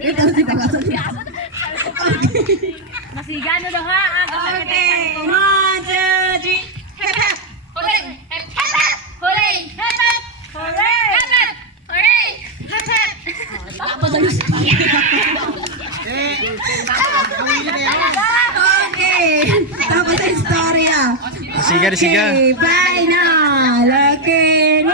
Ito si Tawasan. Masiga na daw ha. Okay, 1, 2, 3. Hep hep. Hooray! Hep hep! Hooray! Hep hep! Hooray! Hep hep! Hooray! Hep hep! Okay, tapos sa istorya. Siga, siga. Okay, final. Okay, 1,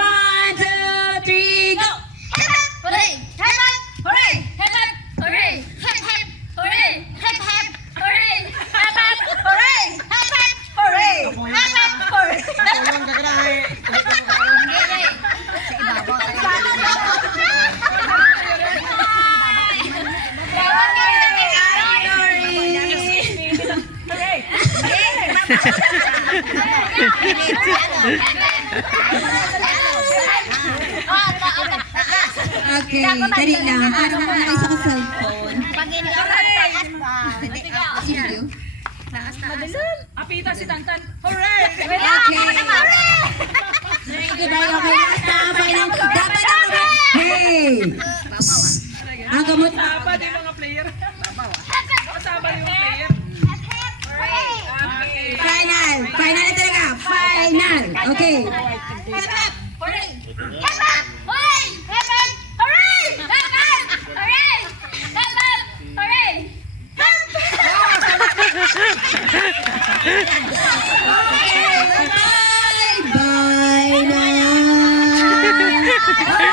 2, 3, go! Hep hep! Hooray! Hep hep! Hooray! Hep hep! Hooray! Hep hep! Hooray! Hep hep! Hooray! Hep hep! Hooray! Hep hep! Hooray! Hep hep! Hooray! Okay, dali lang. Paano mo na isa ko cellphone? Video? Apita si Tantan. Hooray! Okay. Okay, bye. Okay, last na. Final. Dapat ang hey! Ang gamot. Sabad yung mga player. Sabad yung mga player. Final. Final na talaga. Final. Okay. Hooray! Hep hep! Hooray! Hep hep! Hooray! Hep hep! Hooray! Hep hep! Hooray! Bye na.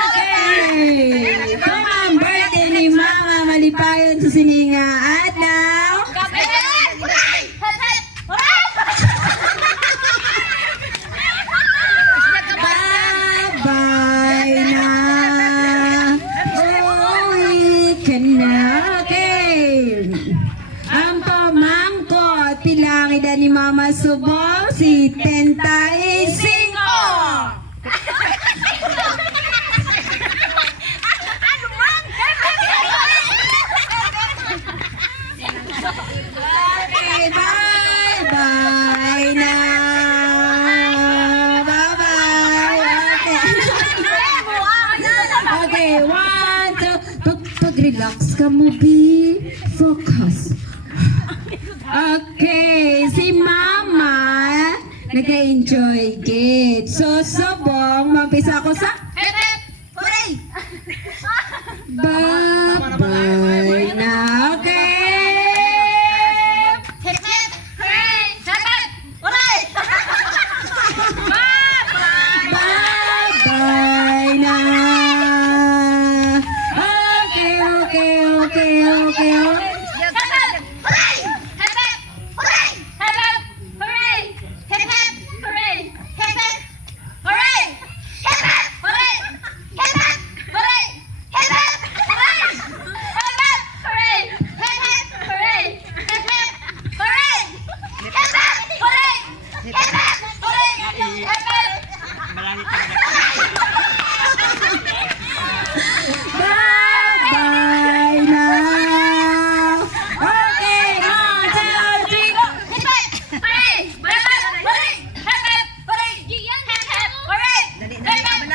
Okay. Ito ang birthday ni Mama Malipayon sa Sininga Adlaw. Hooray! Hep hep! Hooray! Bye na. Uwi ka na. Okay. Ang pamangkot, pilangida ni Mama Subong, si Tentay Singko. Okay, bye na. Okay, 1, 2. Pag-relax ka mo, B. Focus. Okay, si Mama nag-enjoy gate. So, Subong, mampisa ako sa Hep hep! Hooray! bye na. Okay. Hep hep! Hooray! Hep hep! Hooray! Bye na. Okay. Hep hep! Hooray! Hep hep! Hooray! Hep hep! Hooray! Hep hep! Hooray! Hep hep! Hooray! Hep hep! Hooray! Hep hep! Hooray! Hep hep! Hooray! Hep hep! Hooray! Hep hep! Hooray! Hep hep! Hooray! Hep hep! Hooray! Hep hep! Hooray! Hep hep! Bye na. Okay, 1, 2, 3, go. Hep hep! Hooray! Hep hep! Hooray! Hep hep! Hooray! Hep hep! Hooray! Hep hep!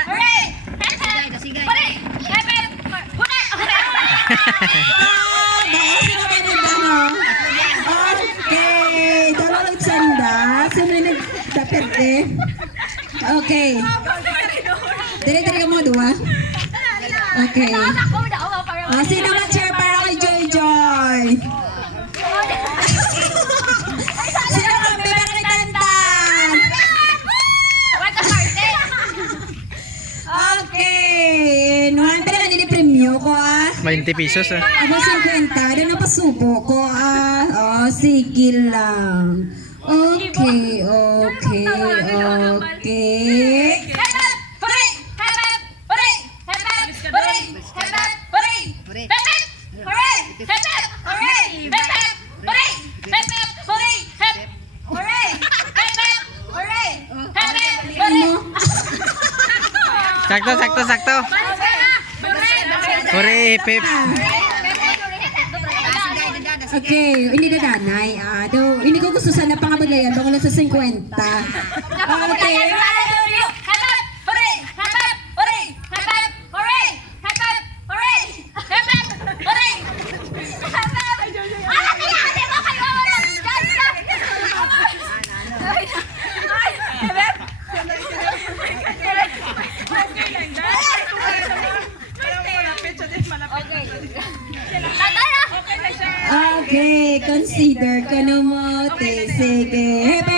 Hooray! Hep hep! Hooray! Hep hep! Hooray! Okay, dalawang sanda. Sunod nagtaperte. Okay. Dire-dire ka mo, dua. Okay. Ako daw para Sino mag-cheer para kay Joy Joy? Sino mag-cheer para kay Tantan? Wala ka parte. Okay. Nuhan pa naman premyo ko 20 pesos ah. Ano 50? Ano na pasubo ko sige lang. Okay. Hep hep! Hooray! Hep hep! Hooray! Hep hep! Hooray! Hep hep! Hooray! Hep hep! Hooray! Hep hep! Hooray! Hep hep! Hooray! Hep hep! Hooray! Hep Hooray! Hep hep! Hooray! Hep hep! Hooray! Sakto. Hooray, Pep. Okay, hindi na danay. Hindi ko gusto sana pangabagayan. Baka lang sa 50. Okay. Hooray! Hep hep! Hooray! Hep hep! Hooray! Hep hep! Hooray! Hep hep! Hooray! Consider ka na mote. Sige. Hep,